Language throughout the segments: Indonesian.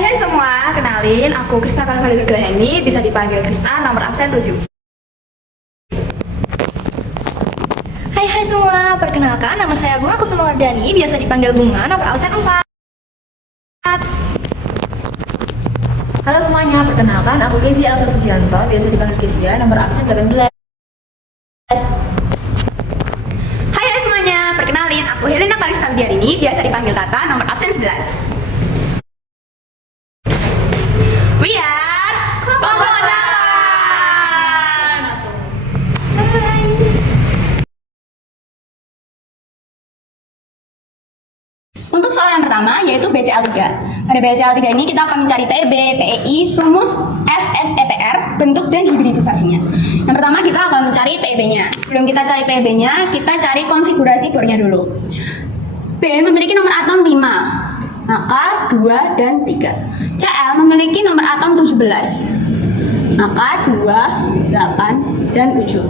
Hai semua, kenalin aku Krista Karnavali Grahani, bisa dipanggil Krista, nomor absen 7. Hai semua, perkenalkan nama saya Bunga Kusuma Wardani, biasa dipanggil Bunga, nomor absen 4. Halo semuanya, perkenalkan aku Kezia Elsa Sugianto, biasa dipanggil Kezia, nomor absen 18. Hai semuanya, perkenalin aku Helena Kalista Widiarini, biasa dipanggil Tata, nomor absen 11. We are Kompodan. Untuk soal yang pertama yaitu BCL 3. Pada BCL 3 ini kita akan mencari PEB, PEI, rumus FSEPR, bentuk dan hibridisasinya. Yang pertama kita akan mencari PEB-nya. Sebelum kita cari PEB-nya, kita cari konfigurasi bornya dulu. B memiliki nomor atom 5, maka 2 dan 3. Cl memiliki nomor atom 17, maka 2, 8, dan 7.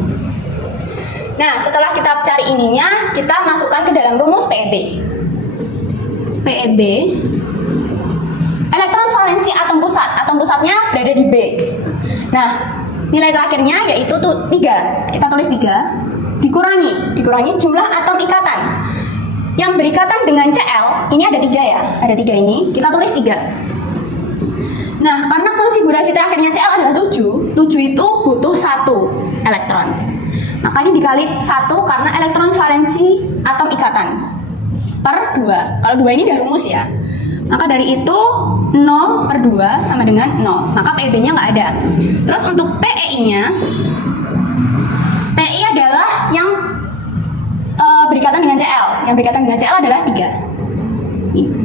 Nah, setelah kita cari ininya, kita masukkan ke dalam rumus PEB. PEB, elektron valensi atom pusat. Atom pusatnya berada di B. Nah, nilai terakhirnya yaitu 3. Kita tulis 3. Dikurangi jumlah atom ikatan. Yang berikatan dengan Cl, ini ada 3 ya. Ada 3 ini, kita tulis 3. Nah, karena konfigurasi terakhirnya Cl adalah 7 itu butuh 1 elektron. Makanya dikali 1 karena elektron valensi atom ikatan per 2. Kalau 2 ini udah rumus ya. Maka dari itu 0 per 2 sama dengan 0. Maka PEB-nya nggak ada. Terus untuk PEI-nya, PEI adalah yang berikatan dengan Cl. Yang berikatan dengan Cl adalah 3.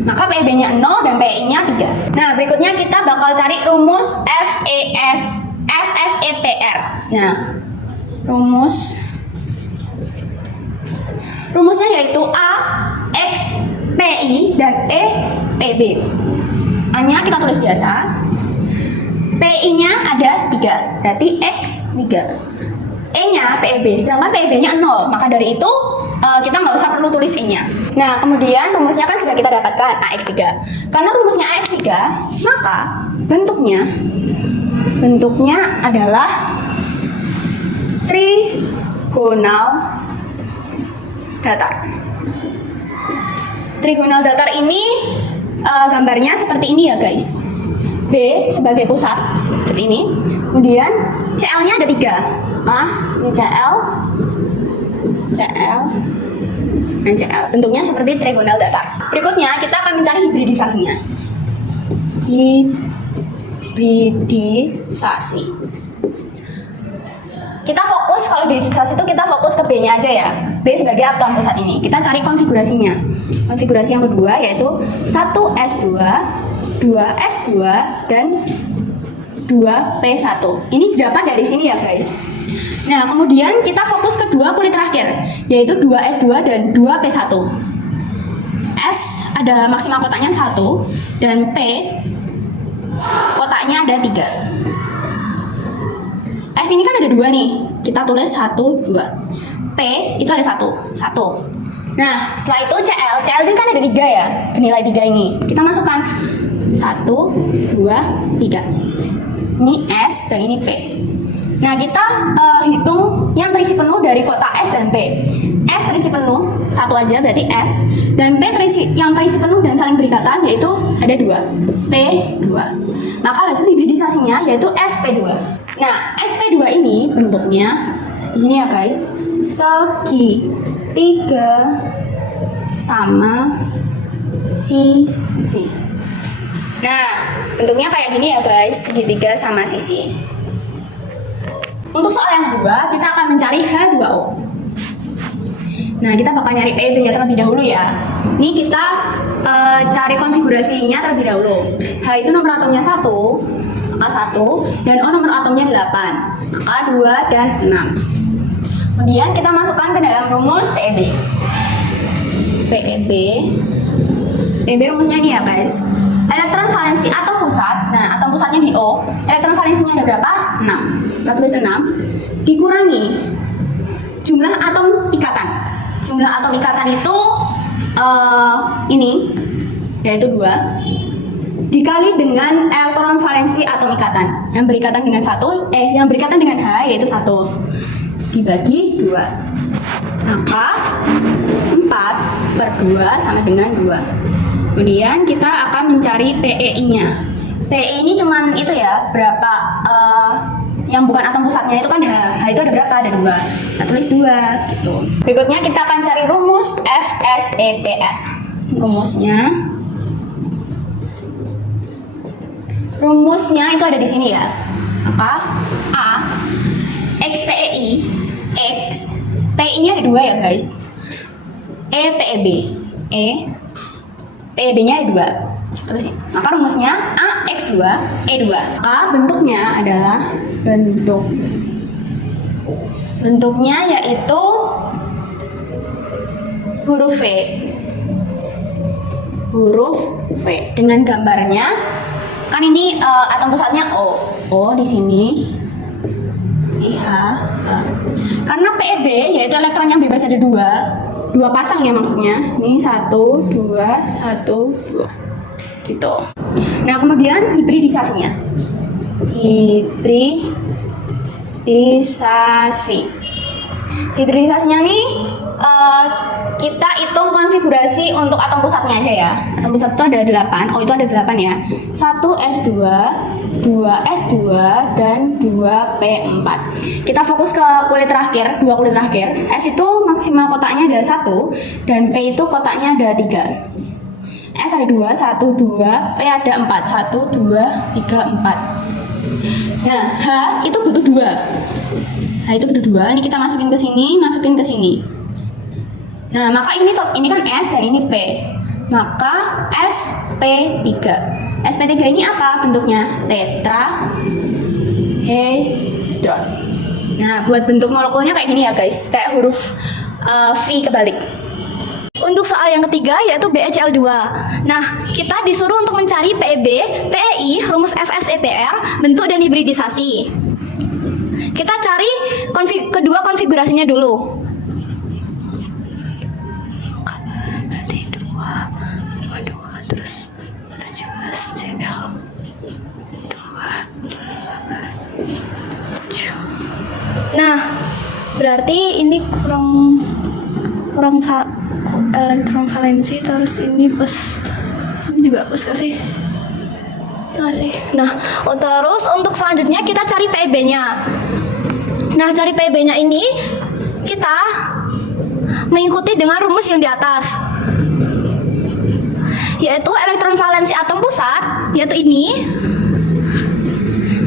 Maka PEB-nya 0 dan PEI-nya 3. Nah, berikutnya kita bakal cari rumus FSEPR. Nah, rumusnya yaitu A X PI dan E PB. A-nya kita tulis biasa. PI-nya ada 3, berarti X 3. E-nya PEB, sedangkan PEB-nya 0. Maka dari itu kita nggak usah perlu tulis E-nya. Nah, kemudian rumusnya kan sudah kita dapatkan AX3. Karena rumusnya AX3, maka bentuknya adalah trigonal datar. Trigonal datar ini gambarnya seperti ini ya guys. B sebagai pusat seperti ini. Kemudian Cl-nya ada 3. Ini Cl dan Cl. Bentuknya seperti trigonal datar. Berikutnya kita akan mencari hibridisasinya. Hibridisasi. Kita fokus, kalau hibridisasi itu kita fokus ke B-nya aja ya. B sebagai atom pusat ini. Kita cari konfigurasinya. Konfigurasi yang kedua yaitu 1s2, 2s2, dan 2p1. Ini dapat dari sini ya guys. Nah, kemudian kita fokus ke dua kulit terakhir, yaitu 2s2 dan 2p1. S ada maksimal kotaknya 1, dan P kotaknya ada 3. S ini kan ada 2 nih, kita tulis 1, 2. P itu ada 1. Nah, setelah itu Cl ini kan ada 3 ya, bernilai 3 ini. Kita masukkan 1, 2, 3. Ini S dan ini P. Nah, kita hitung yang terisi penuh dari kotak S dan P. S terisi penuh, 1 aja berarti S. Dan P yang terisi penuh dan saling berikatan yaitu ada 2, P2. Maka hasil hibridisasinya yaitu SP2. Nah, SP2 ini bentuknya di sini ya guys, segitiga sama sisi. Nah, bentuknya kayak gini ya guys, segitiga sama sisi. Untuk soal yang kedua, kita akan mencari H2O. Nah, kita bakal nyari PEB-nya terlebih dahulu ya. Ini kita cari konfigurasinya terlebih dahulu. H itu nomor atomnya 1, maka 1, dan O nomor atomnya 8, maka 2 dan 6. Kemudian kita masukkan ke dalam rumus PEB. PEB rumusnya ini ya guys. Elektron valensi atom pusat, nah atom pusatnya di O, elektron valensinya ada berapa? 6. Kita tulis 6 dikurangi jumlah atom ikatan. Jumlah atom ikatan itu ini yaitu 2 dikali dengan elektron valensi atom ikatan. Yang berikatan dengan H yaitu 1 dibagi 2. Maka 4/2 sama dengan 2. Kemudian kita akan mencari PeI-nya. PeI ini cuman itu ya, berapa yang bukan atom pusatnya itu kan H. H itu ada berapa? Ada 2. Kita tulis 2 gitu. Berikutnya kita akan cari rumus FSEPR. Rumusnya itu ada di sini ya. Maka A X PeI X PeI-nya ada 2 ya guys. PeB PeB-nya ada 2. Terus maka rumusnya AX2 E2. Maka bentuknya adalah bentuknya yaitu huruf V dengan gambarnya kan ini atom pusatnya O di sini. H. Karena PeB yaitu elektron yang bebas ada 2 pasang ya maksudnya. Ini 1 2 1 2 gitu. Nah, kemudian hibridisasinya. Hibridisasinya nih kita hitung konfigurasi untuk atom pusatnya aja ya. Atom pusat itu ada 8. Oh, itu ada 8 ya. 1s2, 2s2 dan 2p4. Kita fokus ke kulit terakhir, 2 kulit terakhir. S itu maksimal kotaknya ada 1 dan P itu kotaknya ada 3. S ada 2, 1, 2, P ada 4, 1, 2, 3, 4. Nah, H itu butuh 2. H itu butuh 2, ini kita masukin ke sini. Nah, maka ini kan S dan ini P. Maka SP3. SP3 ini apa bentuknya? Tetrahedron. Nah, buat bentuk molekulnya kayak gini ya guys, kayak huruf V kebalik. Untuk soal yang ketiga yaitu BeCl2. Nah, kita disuruh untuk mencari PeB, PeI, rumus FSEPR, bentuk dan hibridisasi. Kita cari kedua konfigurasinya dulu. Berarti 2 terus 17Cl 2. Nah, berarti ini kurang elektron valensi, terus ini plus, ini juga plus gak sih? Ya gak sih? Nah, terus untuk selanjutnya kita cari PeB-nya. Nah, cari PeB-nya ini kita mengikuti dengan rumus yang di atas, yaitu elektron valensi atom pusat, yaitu ini,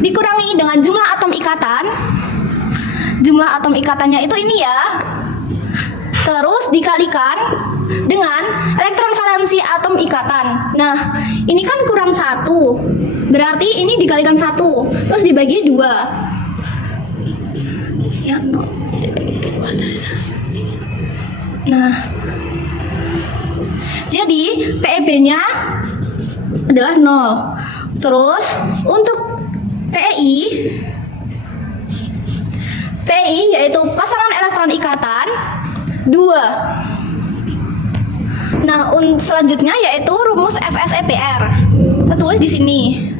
dikurangi dengan jumlah atom ikatan. Jumlah atom ikatannya itu ini ya. Terus dikalikan dengan elektron valensi atom ikatan. Nah, ini kan kurang 1. Berarti ini dikalikan 1. Terus dibagi 2. Ya, no. Nah, jadi PeB-nya adalah 0. Terus untuk PeI yaitu pasangan elektron ikatan 2. Nah, selanjutnya yaitu rumus FSEPR. Kita tulis di sini.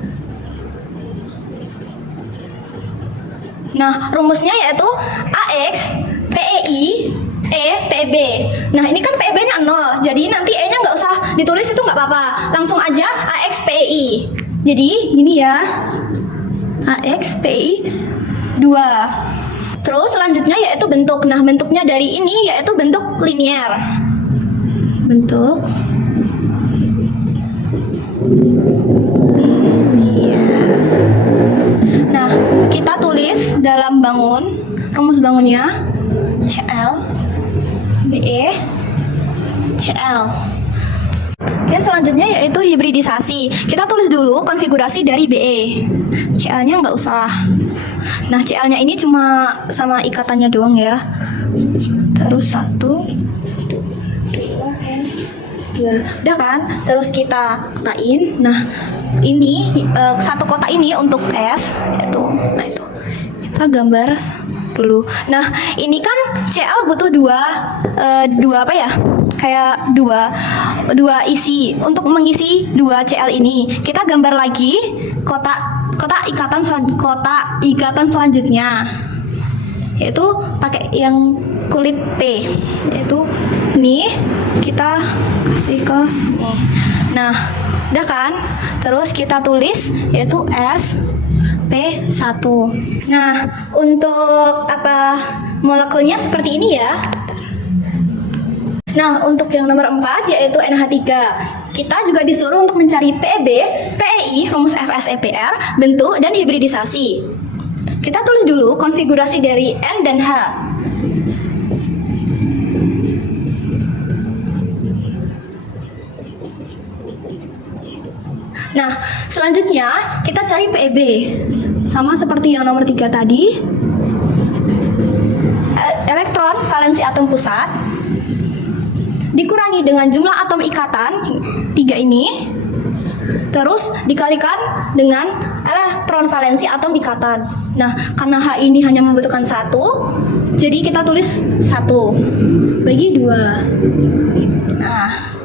Nah, rumusnya yaitu AX PeI PeB. Nah, ini kan PeB-nya 0. Jadi nanti E-nya nggak usah ditulis, itu nggak apa-apa. Langsung aja AX PeI. Jadi ini ya. AX PeI 2. Terus selanjutnya yaitu bentuk. Nah, bentuknya dari ini yaitu bentuk linier. Bentuk linier. Nah, kita tulis dalam bangun, rumus bangunnya Cl Be Cl. Oke, selanjutnya yaitu hibridisasi. Kita tulis dulu konfigurasi dari Be. Cl-nya nggak usah. Nah, Cl-nya ini cuma sama ikatannya doang ya. Terus 1, 2, 2. Udah kan? Terus kita kotain. Nah, ini satu kotak ini untuk S itu. Nah, itu. Kita gambar dulu. Nah, ini kan Cl butuh 2 apa ya? Kayak 2 dua isi. Untuk mengisi 2 Cl ini, kita gambar lagi kotak ikatan selanjutnya, yaitu pakai yang kulit P, yaitu nih kita kasih ke nih. Nah, udah kan? Terus kita tulis yaitu SP1. Nah, untuk molekulnya seperti ini ya. Nah, untuk yang nomor 4 yaitu NH3. Kita juga disuruh untuk mencari PEB, PEI, rumus FSEPR, bentuk dan hibridisasi. Kita tulis dulu konfigurasi dari N dan H. Nah, selanjutnya kita cari PEB. Sama seperti yang nomor 3 tadi. Elektron valensi atom pusat dikurangi dengan jumlah atom ikatan 3 ini, terus dikalikan dengan elektron valensi atom ikatan. Nah, karena H ini hanya membutuhkan 1, jadi kita tulis 1 bagi 2. Nah,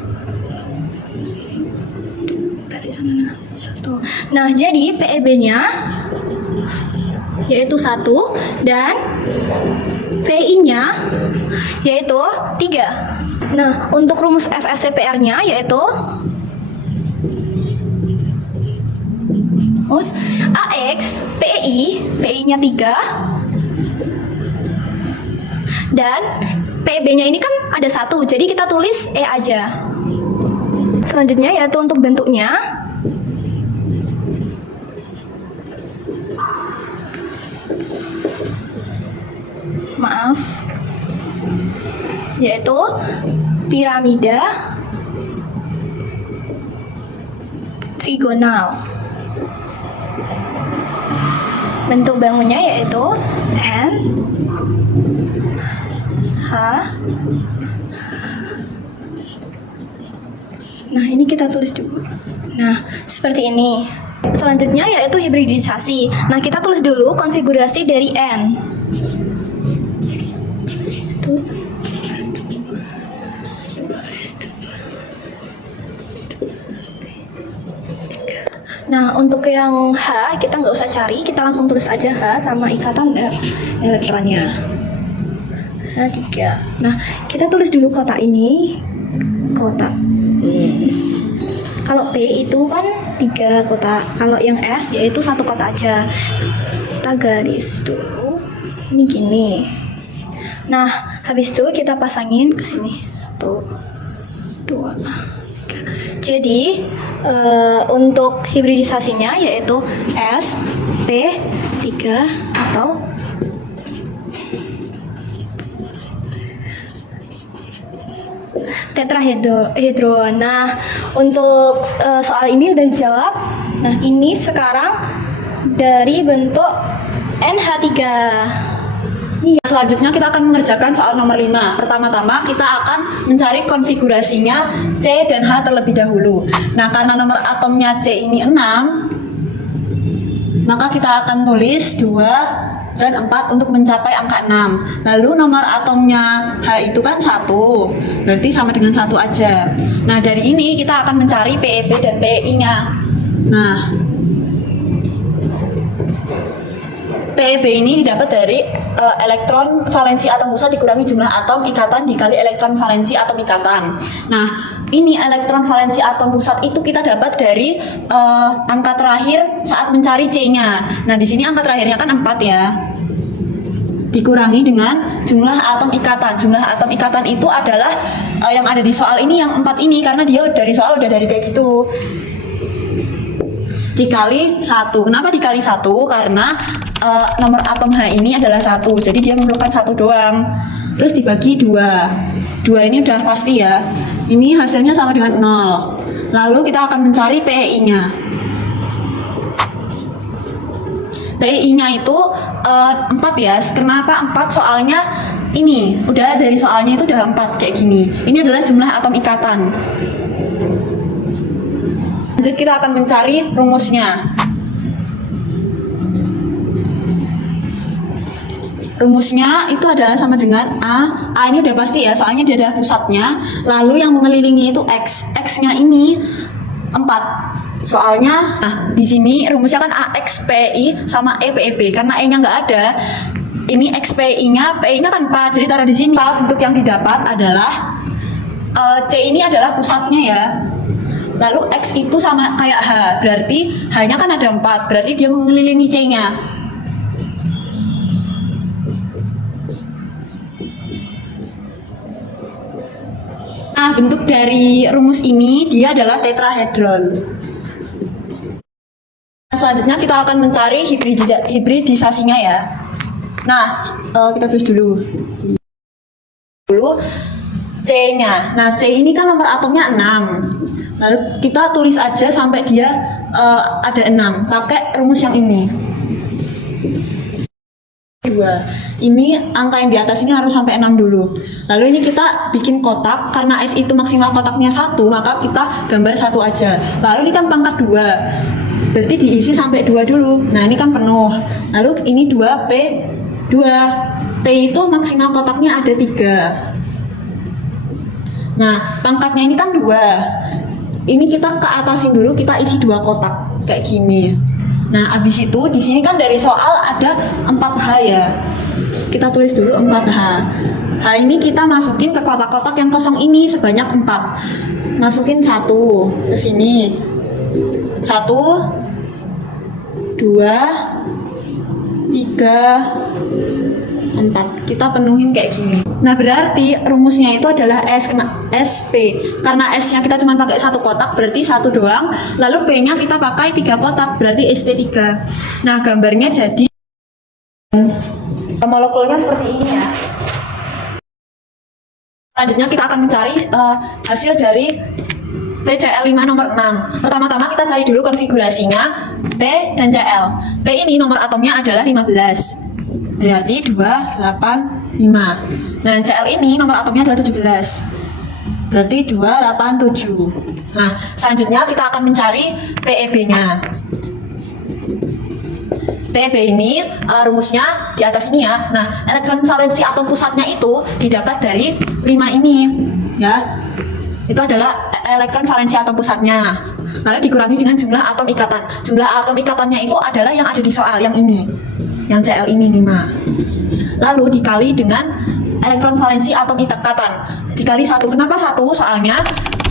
berarti sama dengan 1. Nah, jadi PEB-nya yaitu 1 dan PI-nya yaitu 3. Nah, untuk rumus FSCPR-nya yaitu rumus AX PI-nya 3 dan PB-nya ini kan ada 1, jadi kita tulis E aja. Selanjutnya yaitu untuk bentuknya. Maaf. Yaitu piramida trigonal. Bentuk bangunnya yaitu N H. Nah, ini kita tulis dulu. Nah, seperti ini. Selanjutnya yaitu hibridisasi. Nah, kita tulis dulu konfigurasi dari N. Terus nah, untuk yang H kita nggak usah cari, kita langsung tulis aja H sama ikatan elektronnya. H3. Nah, kita tulis dulu kotak ini. Kotak. Kalau P itu kan 3 kotak. Kalau yang S yaitu 1 kotak aja. Kita garis dulu. Ini gini. Nah, habis itu kita pasangin ke sini. 1, 2. Jadi untuk hibridisasinya yaitu SP3 atau tetrahedron. Nah, untuk soal ini udah dijawab. Nah, ini sekarang dari bentuk NH3. Selanjutnya kita akan mengerjakan soal nomor 5. Pertama-tama kita akan mencari konfigurasinya C dan H terlebih dahulu. Nah, karena nomor atomnya C ini 6, maka kita akan tulis 2 dan 4 untuk mencapai angka 6. Lalu nomor atomnya H itu kan 1, berarti sama dengan 1 aja. Nah, dari ini kita akan mencari PEB dan PEI-nya. Nah, PEB ini didapat dari elektron valensi atom pusat dikurangi jumlah atom ikatan dikali elektron valensi atom ikatan. Nah, ini elektron valensi atom pusat itu kita dapat dari angka terakhir saat mencari C-nya. Nah, di sini angka terakhirnya kan 4 ya. Dikurangi dengan jumlah atom ikatan. Jumlah atom ikatan itu adalah yang ada di soal ini yang 4 ini, karena dia dari soal udah dari kayak gitu. Dikali 1. Kenapa dikali 1? Karena nomor atom H ini adalah 1, jadi dia memerlukan 1 doang. Terus dibagi 2. 2 ini udah pasti ya. Ini hasilnya sama dengan 0. Lalu kita akan mencari PEI-nya. PEI-nya itu 4 ya. Kenapa 4? Soalnya ini udah dari soalnya itu udah 4 kayak gini. Ini adalah jumlah atom ikatan. Lanjut kita akan mencari rumusnya. rumusnya itu adalah sama dengan A. A ini udah pasti ya, soalnya dia adalah pusatnya. Lalu yang mengelilingi itu X. X-nya ini 4. Soalnya, nah di sini rumusnya kan AX PI sama E PEB. Karena E-nya nggak ada, ini X PI-nya, PI-nya kan 4. Jadi taruh di sini. Bentuk yang didapat adalah C ini adalah pusatnya ya. Lalu X itu sama kayak H. Berarti H-nya kan ada 4. Berarti dia mengelilingi C-nya. Nah, bentuk dari rumus ini dia adalah tetrahedron. Selanjutnya kita akan mencari hibridisasinya ya. Nah, kita tulis dulu C-nya. Nah, C ini kan nomor atomnya 6. Lalu kita tulis aja sampai dia ada 6. Pakai rumus yang ini. 2. Ini angka yang di atas ini harus sampai 6 dulu. Lalu ini kita bikin kotak. Karena S itu maksimal kotaknya 1, maka kita gambar 1 aja. Lalu ini kan pangkat 2. Berarti diisi sampai 2 dulu. Nah, ini kan penuh. Lalu ini 2P 2. P itu maksimal kotaknya ada 3. Nah, pangkatnya ini kan 2. Ini kita ke atasin dulu, kita isi 2 kotak kayak gini. Nah, abis itu di sini kan dari soal ada 4H ya. Kita tulis dulu 4H. H ini kita masukin ke kotak-kotak yang kosong ini sebanyak 4. Masukin 1 ke sini. 1 2 3 4. Kita penuhin kayak gini. Nah, berarti rumusnya itu adalah SP. Karena S-nya kita cuma pakai 1 kotak, berarti 1 doang. Lalu B-nya kita pakai 3 kotak, berarti SP3. Nah, gambarnya jadi molekulnya seperti ini ya. Selanjutnya kita akan mencari hasil dari PCl5 nomor 6. Pertama-tama kita cari dulu konfigurasinya P dan Cl. P ini nomor atomnya adalah 15. Berarti 2, 8, 5. Nah, Cl ini nomor atomnya adalah 17. Berarti 2, 8, 7. Nah, selanjutnya kita akan mencari PEB-nya. PEB ini rumusnya di atas ini ya. Nah, elektron valensi atom pusatnya itu didapat dari 5 ini ya. Itu adalah elektron valensi atom pusatnya. Lalu dikurangi dengan jumlah atom ikatan. Jumlah atom ikatannya itu adalah yang ada di soal, yang ini. Yang Cl ini 5. Lalu dikali dengan elektron valensi atom ikatan. Dikali 1. Kenapa 1? Soalnya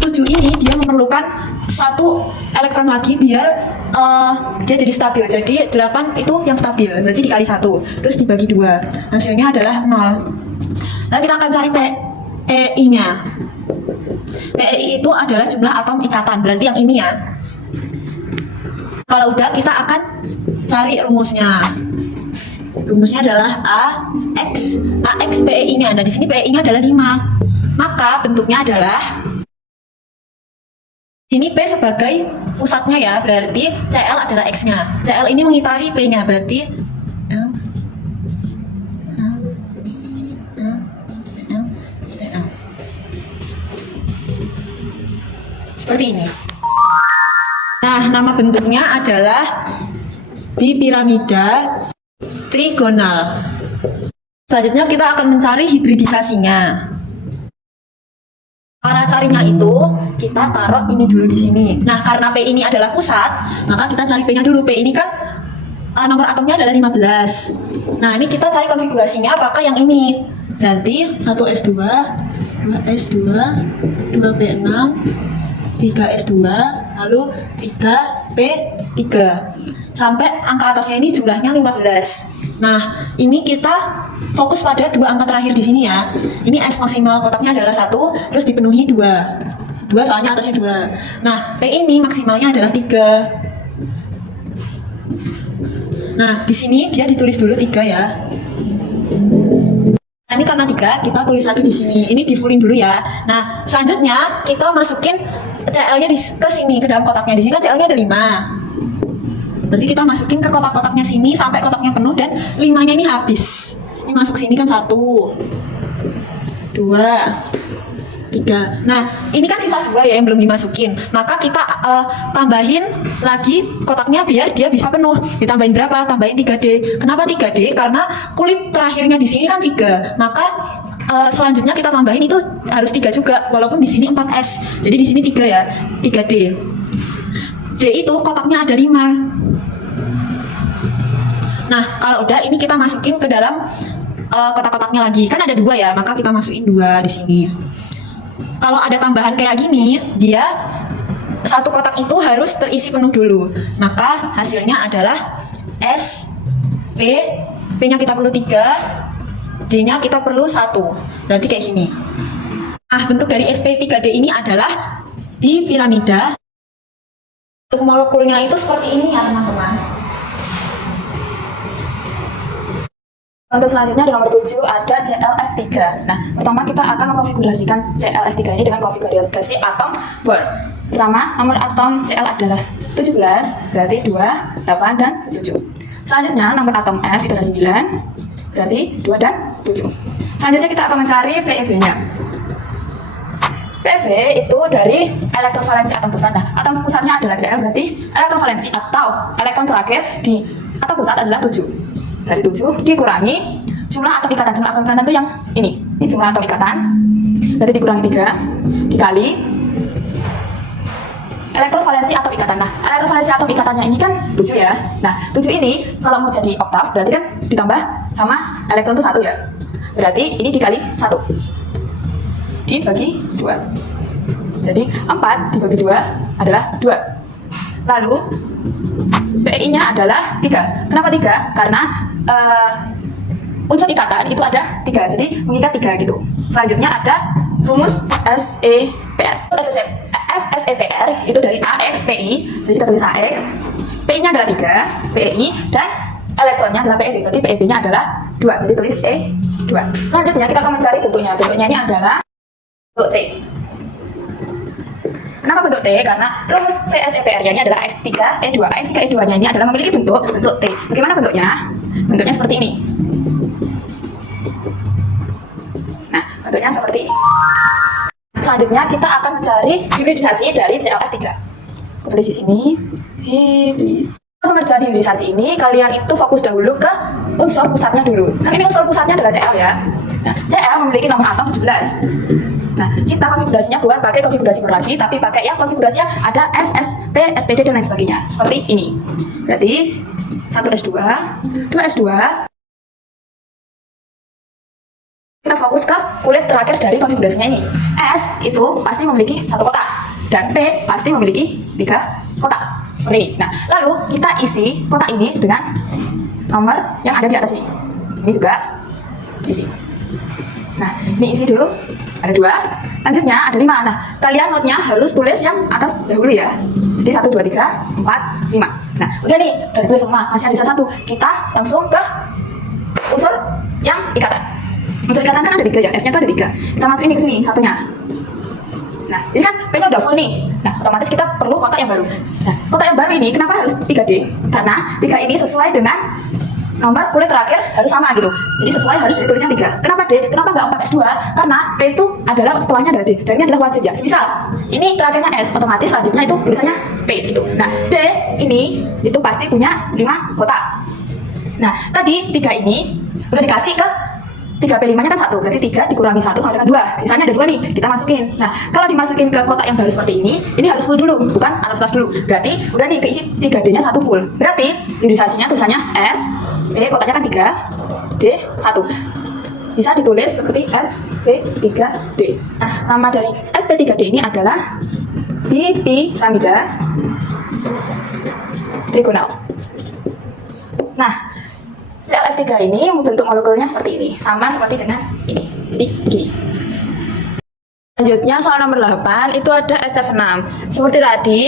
7 ini dia memerlukan 1 elektron lagi biar dia jadi stabil. Jadi 8 itu yang stabil. Berarti dikali 1. Terus dibagi 2. Hasilnya adalah 0. Nah, kita akan cari PEI-nya. PEI itu adalah jumlah atom ikatan, berarti yang ini ya. Kalau udah, kita akan cari rumusnya. Rumusnya adalah AX PEI-nya. Nah, di sini PEI-nya adalah 5. Maka bentuknya adalah ini P sebagai pusatnya ya, berarti Cl adalah X-nya. Cl ini mengitari P-nya, berarti seperti ini. Nah, nama bentuknya adalah bipiramida trigonal. Selanjutnya kita akan mencari hibridisasinya. Cara carinya itu kita taruh ini dulu di sini. Nah, karena P ini adalah pusat, maka kita cari P-nya dulu. P ini kan nomor atomnya adalah 15. Nah, ini kita cari konfigurasinya apakah yang ini. Berarti 1s2, 2s2, 2p6, 3s2, lalu 3p3 sampai angka atasnya ini jumlahnya 15. Nah, ini kita fokus pada 2 angka terakhir di sini ya. Ini S maksimal kotaknya adalah 1, terus dipenuhi 2 soalnya atasnya 2. Nah, P ini maksimalnya adalah 3. Nah, di sini dia ditulis dulu 3 ya. Nah, ini karena 3, kita tulis lagi di sini. Ini di fullin dulu ya. Nah, selanjutnya kita masukin Cl-nya ke sini, ke dalam kotaknya. Di sini kan Cl-nya ada 5. Berarti kita masukin ke kotak-kotaknya sini sampai kotaknya penuh dan 5-nya ini habis. Ini masuk sini kan 1, 2, 3. Nah, ini kan sisa 2 ya yang belum dimasukin. Maka kita tambahin lagi kotaknya biar dia bisa penuh. Ditambahin berapa? Tambahin 3D. Kenapa 3D? Karena kulit terakhirnya di sini kan 3. Maka selanjutnya kita tambahin itu harus 3 juga, walaupun di sini 4S. Jadi di sini 3 ya, 3D. D itu kotaknya ada 5. Nah, kalau udah ini kita masukin ke dalam kotak-kotaknya lagi. Kan ada 2 ya, maka kita masukin 2 di sini. Kalau ada tambahan kayak gini, dia satu kotak itu harus terisi penuh dulu. Maka hasilnya adalah S, P, P-nya kita perlu 3, D-nya kita perlu 1. Berarti kayak gini. Nah, bentuk dari sp3d ini adalah di piramida. Untuk molekulnya itu seperti ini ya teman-teman. Untuk selanjutnya di nomor 7 ada ClF3. Nah, pertama kita akan mengkonfigurasikan ClF3 ini dengan konfigurasi atom Bohr. Pertama, nomor atom Cl adalah 17, berarti 2, 8, dan 7. Selanjutnya, nomor atom F itu adalah 9, berarti 2 dan 7. Selanjutnya kita akan mencari PeB-nya. PeB itu dari elektrovalensi atom pusat. Nah, atom pusatnya adalah Cl, berarti elektrovalensi atau elektron terakhir di atom pusat adalah 7. Berarti 7 dikurangi jumlah atom ikatan. Jumlah atom ikatan itu yang ini jumlah atom ikatan. Berarti dikurangi 3 dikali elektrovalensi atom ikatan. Nah, elektrovalensi atom ikatannya ini kan 7 ya. Nah, 7 ini kalau mau jadi oktav berarti kan ditambah sama elektron itu 1 ya. Berarti ini dikali 1 dibagi 2. Jadi 4 dibagi 2 adalah 2. Lalu PI-nya adalah 3. Kenapa 3? Karena unsur ikatan itu ada 3, jadi mengikat 3 gitu. Selanjutnya ada rumus FSEPR. FSEPR itu dari AX PI, jadi kita tulis AX. PI-nya adalah 3, PI, dan elektronnya adalah PeB, berarti PeB-nya adalah 2, jadi tulis E2. Selanjutnya kita akan mencari bentuknya. Bentuknya ini adalah bentuk T. Kenapa bentuk T? Karena rumus VSEPR-nya ini adalah X3E2. X3E2-nya ini adalah memiliki bentuk T. Bagaimana bentuknya? Bentuknya seperti ini. Nah, bentuknya seperti ini. Selanjutnya kita akan mencari hibridisasi dari ClF3. Aku tulis di sini. Pengerjaan hibridisasi ini kalian itu fokus dahulu ke unsur pusatnya dulu. Kan ini unsur pusatnya adalah Cl ya. Nah, Cl memiliki nomor atom 17. Nah, kita konfigurasinya bukan pakai konfigurasi Bohr lagi, tapi pakai yang konfigurasinya ada SSP, SPD, dan lain sebagainya. Seperti ini. Berarti 1S2, 2S2. Kita fokus ke kulit terakhir dari konfigurasinya ini. S itu pasti memiliki 1 kotak, dan P pasti memiliki 3 kotak. Seperti ini. Nah, lalu kita isi kotak ini dengan nomor yang ada di atas ini. Ini juga isi. Nah, ini isi dulu. Ada 2. Lanjutnya ada 5. Nah, kalian note-nya harus tulis yang atas dahulu ya. Jadi 1, 2, 3, 4, 5. Nah, udah nih, udah ditulis semua. Masih ada sisa 1. Kita langsung ke unsur yang ikatan. Unsur ikatan kan ada 3 ya. F-nya tuh ada 3. Kita masukin ini ke sini satunya. Nah, ini kan P-nya udah full nih. Nah, otomatis kita perlu kotak yang baru. Nah, kotak yang baru ini kenapa harus 3D? Karena 3 ini sesuai dengan nomor kulit terakhir harus sama gitu. Jadi sesuai harus ditulisnya 3. Kenapa D? Kenapa nggak 4S2? Karena P itu adalah setelahnya ada D. Dan ini adalah wajib ya. Misal, ini terakhirnya S, otomatis selanjutnya itu tulisannya P gitu. Nah, D ini itu pasti punya 5 kotak. Nah, tadi 3 ini udah dikasih ke 3P5-nya kan 1, berarti 3 dikurangi 1 sama dengan 2. Sisanya ada 2 nih, kita masukin. Nah, kalau dimasukin ke kotak yang baru seperti ini harus full dulu, bukan atas dulu. Berarti udah nih keisi 3D-nya 1 full. Berarti hibridisasinya tulisannya S, P, kotaknya kan 3, D, 1. Bisa ditulis seperti SP3D. Nah, nama dari SP3D ini adalah piramida trigonal. Nah, ClF3 ini bentuk molekulnya seperti ini, sama seperti dengan ini. Jadi begini. Selanjutnya soal nomor 8 itu ada SF6. Seperti tadi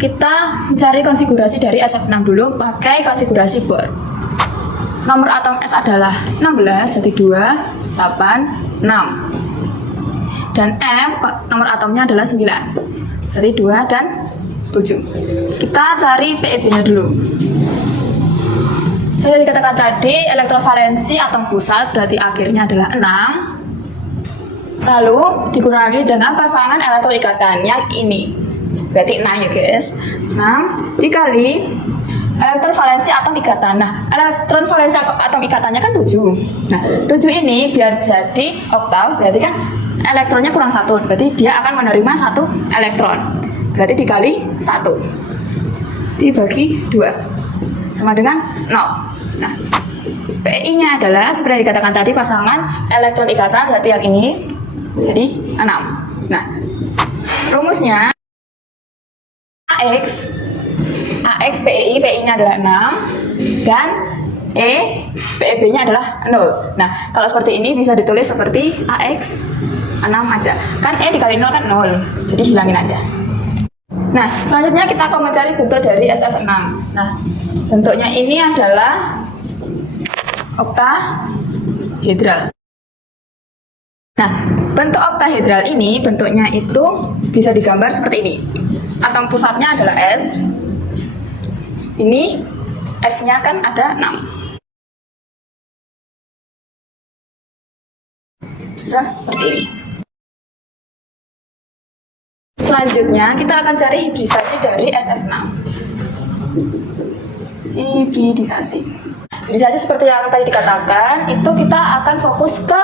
kita mencari konfigurasi dari SF6 dulu pakai konfigurasi Bohr. Nomor atom S adalah 16, jadi 2, 8, 6. Dan F nomor atomnya adalah 9. Jadi 2 dan 7. Kita cari PeB-nya dulu. Saya dikatakan tadi elektrovalensi atom pusat berarti akhirnya adalah 6. Lalu dikurangi dengan pasangan elektron ikatan yang ini. Berarti 6 ya guys. 6 dikali elektron valensi atom ikatan. Nah, elektron valensi atom ikatannya kan 7. Nah, 7 ini biar jadi oktav berarti kan elektronnya kurang 1. Berarti dia akan menerima 1 elektron. Berarti dikali 1 dibagi 2 sama dengan 0. Nah, PI-nya adalah seperti yang dikatakan tadi pasangan elektron ikatan, berarti yang ini jadi 6. Nah, rumusnya AX PEI, PI-nya adalah 6 dan PEB-nya adalah 0. Nah, kalau seperti ini bisa ditulis seperti AX 6 aja. Kan E dikali 0 kan 0, jadi hilangin aja. Nah, selanjutnya kita akan mencari bentuk dari SF6. Nah, bentuknya ini adalah oktahedral. Nah, bentuk oktahedral ini bentuknya itu bisa digambar seperti ini. Atom pusatnya adalah S. Ini F-nya kan ada 6. Bisa seperti ini. Selanjutnya kita akan cari hibridisasi dari SF6. Hibridisasi seperti yang tadi dikatakan, itu kita akan fokus ke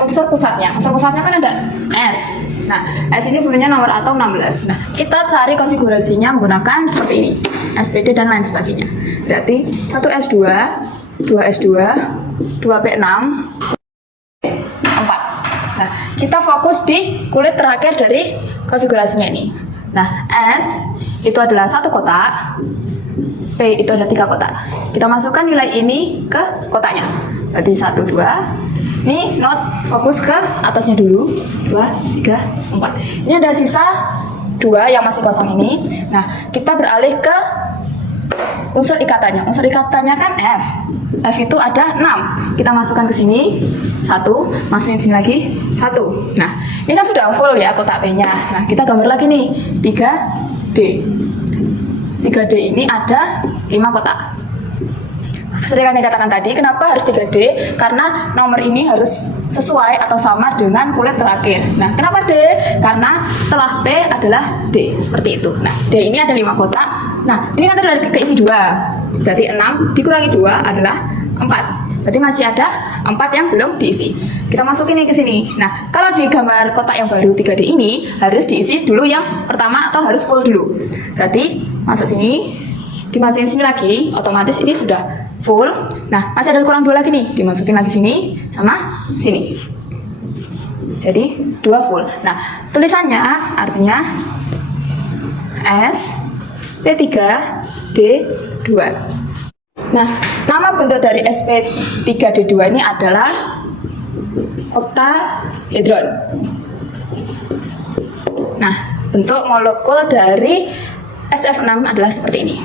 unsur pusatnya. Unsur pusatnya kan ada S. Nah, S ini punya nomor atom 16. Nah, kita cari konfigurasinya menggunakan seperti ini, SPD dan lain sebagainya. Berarti 1S2, 2S2, 2P6, 4. Nah, kita fokus di kulit terakhir dari konfigurasinya ini. Nah, S itu adalah 1 kotak, P itu ada 3 kotak. Kita masukkan nilai ini ke kotaknya. Berarti 1, 2. Ini note fokus ke atasnya dulu. 2, 3, 4. Ini ada sisa 2 yang masih kosong ini. Nah, kita beralih ke unsur ikatannya. Unsur ikatannya kan F. F itu ada 6. Kita masukkan ke sini. 1, masukin sini lagi. 1. Nah, ini kan sudah full ya kotak P-nya. Nah, kita gambar lagi nih. 3D. 3D ini ada 5 kotak. Seperti yang dikatakan tadi, kenapa harus 3D? Karena nomor ini harus sesuai atau sama dengan kulit terakhir. Nah, kenapa D? Karena setelah P adalah D, seperti itu. Nah, D ini ada 5 kotak. Nah, ini kan ada keisi 2. Berarti 6 dikurangi 2 adalah 4. Berarti masih ada 4 yang belum diisi. Kita masukin ini ke sini. Nah, kalau di gambar kotak yang baru 3D ini harus diisi dulu yang pertama atau harus full dulu. Berarti masuk sini, dimasukin sini lagi, otomatis ini sudah full. Nah, masih ada kurang 2 lagi nih, dimasukin lagi sini sama sini. Jadi 2 full. Nah, tulisannya artinya S P3 D2. Nah, nama bentuk dari sp3d2 ini adalah oktahedron. Nah, bentuk molekul dari SF6 adalah seperti ini.